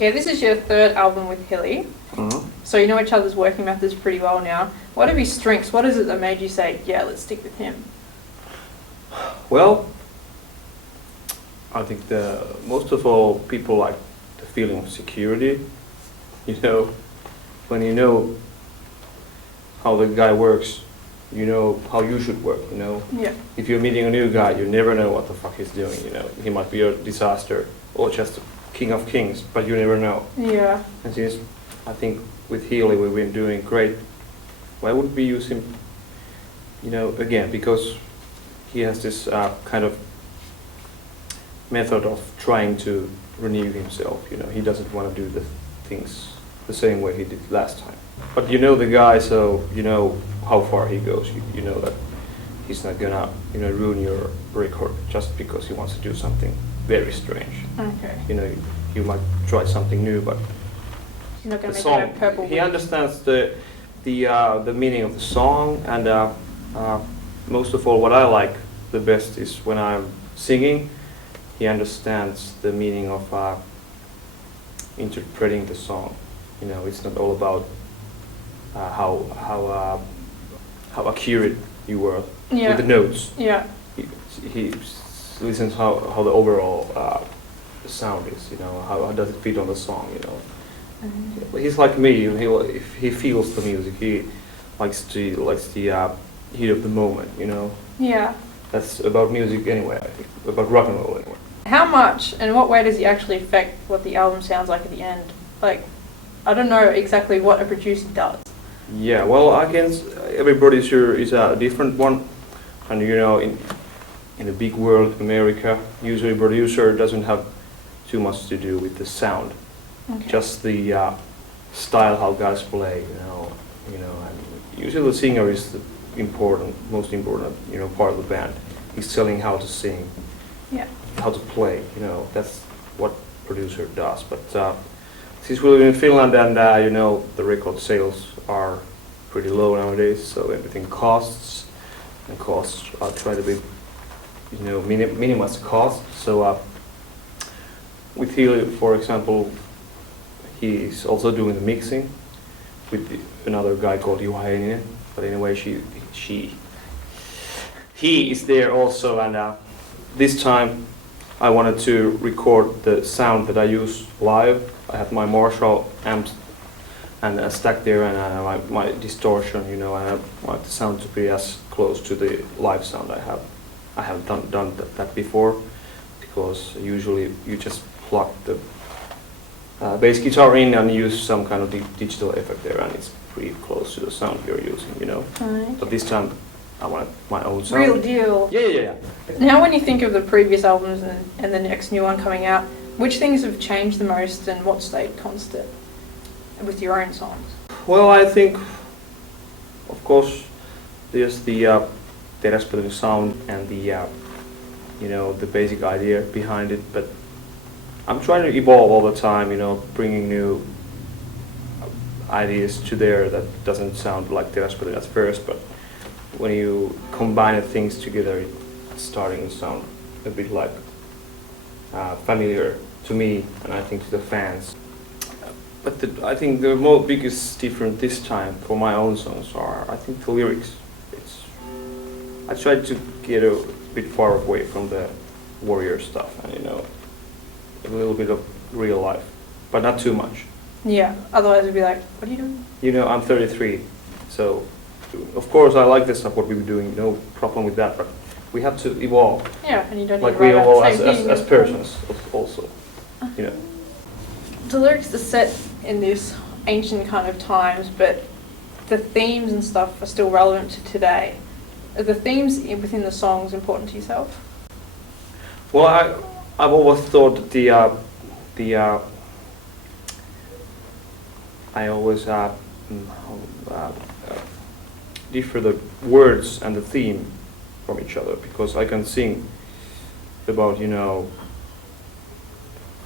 Okay, this is your third album with Hilly. So you know each other's working methods pretty well now. What are his strengths? What is it that made you say, yeah, let's stick with him? Well, I think most of all people like the feeling of security. You know, when you know how the guy works, you know how you should work, you know. Yeah. If you're meeting a new guy, you never know what the fuck he's doing, you know. He might be a disaster or just a king of kings, but you never know. Yeah. And since I think with Healy we've been doing great, why would we use him, you know, again, because he has this kind of method of trying to renew himself, you know. He doesn't want to do the things the same way he did last time. But you know the guy, so you know how far he goes. You know that he's not gonna, you know, ruin your record just because he wants to do something very strange. Okay. You know, you might try something new, but He's not going the to make song, it a purple. he understands the meaning of the song, and most of all, what I like the best is when I'm singing. He understands the meaning of interpreting the song. You know, it's not all about how accurate you were with the notes. Yeah. He listens how the overall sound is. You know, how does it fit on the song. You know, he's like me. If he feels the music, he likes the heat of the moment. You know. Yeah. That's about music anyway. I think about rock and roll anyway. How much and what way does he actually affect what the album sounds like at the end? Like, I don't know exactly what a producer does. Yeah, well, I guess every producer is a different one, and you know, in a big world, America, usually producer doesn't have too much to do with the sound, just the style how guys play. You know, and usually the singer is the most important, you know, part of the band. He's telling how to sing, how to play. You know, that's what producer does. But since we live in Finland and you know the record sales are pretty low nowadays, so everything costs, and costs try to be, you know, minimize costs. So with Healy, for example, he's also doing the mixing with another guy called Katherine. But anyway, he is there also, and this time I wanted to record the sound that I use live. I have my Marshall amps and a stack there, and my distortion. You know, I want the sound to be as close to the live sound I have. I haven't done that before, because usually you just plug the bass guitar in and use some kind of digital effect there, and it's pretty close to the sound you're using, you know. Okay. But this time I wanted my own sound. Real deal. Yeah. Now when you think of the previous albums and the next new one coming out, which things have changed the most and what stayed constant with your own songs? Well, I think, of course, there's the Teräsbetoni sound and the, you know, the basic idea behind it, but I'm trying to evolve all the time, you know, bringing new ideas to there that doesn't sound like Teräsbetoni at first, but when you combine things together, it's starting to sound a bit like familiar to me, and I think to the fans. But I think the biggest difference this time for my own songs are, I think, the lyrics. I tried to get a bit far away from the warrior stuff, and you know, a little bit of real life, but not too much. Yeah, otherwise it'd be like, what are you doing? You know, I'm 33, so of course I like this stuff, what we've been doing, no problem with that, but we have to evolve. Yeah, and you don't like need to we write evolve about the same thing as persons also, you know. The lyrics are set in this ancient kind of times, but the themes and stuff are still relevant to today. Are the themes within the songs important to yourself? Well, I've always thought that I always differ the words and the theme from each other, because I can sing about, you know,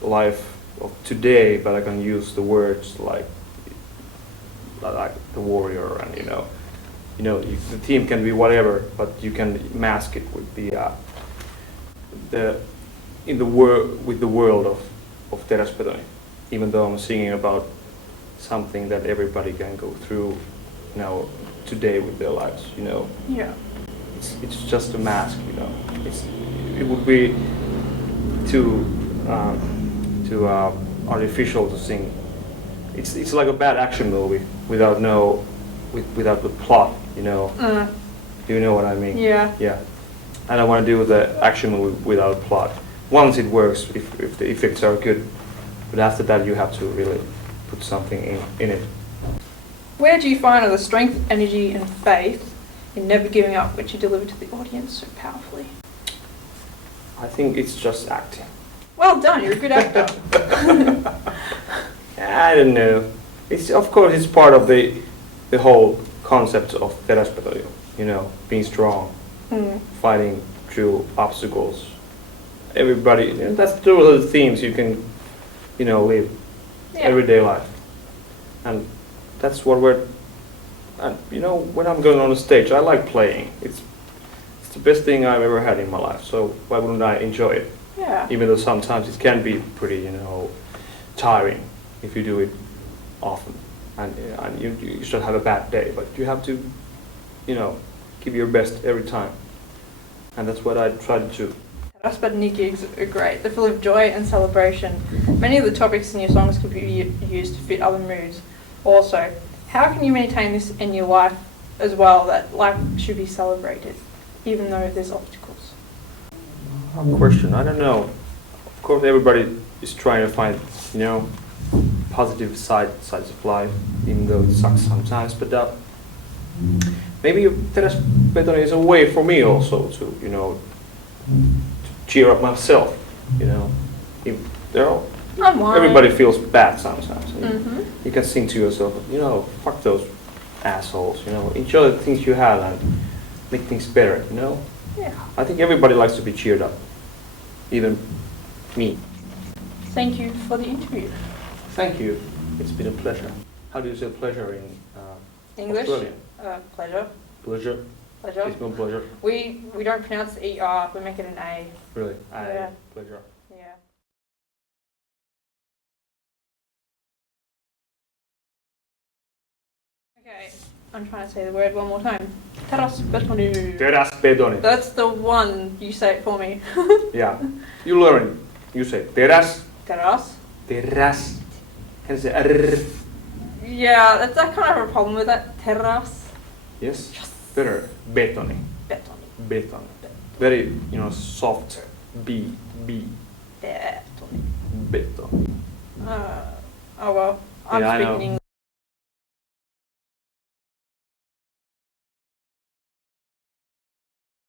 life of today, but I can use the words like the warrior, and you know, the theme can be whatever, but you can mask it with with the world of Teräsbetoni. even though I'm singing about something that everybody can go through, today with their lives, Yeah. It's just a mask, it would be too artificial to sing. It's like a bad action movie without the plot, Do you know what I mean? Yeah. Yeah. I don't want to do the action movie without a plot. Once it works, if the effects are good, but after that you have to really put something in it. Where do you find the strength, energy, and faith in never giving up, which you deliver to the audience so powerfully? I think it's just acting. Well done, you're a good actor. I don't know. Of course it's part of the whole concept of Teräsbetoni, being strong, fighting through obstacles. Everybody, that's the themes you can, live everyday life, and that's what and when I'm going on the stage, I like playing. It's the best thing I've ever had in my life. So why wouldn't I enjoy it? Yeah. Even though sometimes it can be pretty, tiring if you do it often, and you should have a bad day, but you have to, give your best every time, and that's what I try to do. Teräsbetoni gigs are great. They're full of joy and celebration. Many of the topics in your songs could be used to fit other moods. Also, how can you maintain this in your life as well, that life should be celebrated, even though there's obstacles? Question, I don't know. Of course, everybody is trying to find, positive sides of life, even though it sucks sometimes. But maybe Teräsbetoni is a way for me also to, to cheer up myself. If everybody feels bad sometimes. You can sing to yourself, fuck those assholes. Enjoy the things you have and make things better. Yeah. I think everybody likes to be cheered up, even me. Thank you for the interview. Thank you. It's been a pleasure. How do you say pleasure in English? Australian? Pleasure. Pleasure. Pleasure. It's been a pleasure. We don't pronounce the ER, we make it an A. Really? Yeah. Pleasure. Yeah. Okay, I'm trying to say the word one more time. Teräsbetoni. Teräsbetoni. That's the one. You say it for me. Yeah. You learn. You say teräs. Teräs. Teräs. Can you say R? Yeah, that's I kind of have a problem with that. Teräs. Yes. Better. Betoni. Betoni. Betoni. Very, soft. B. Betoni. Betoni. Oh well, I'm Yeah, I speaking know. English.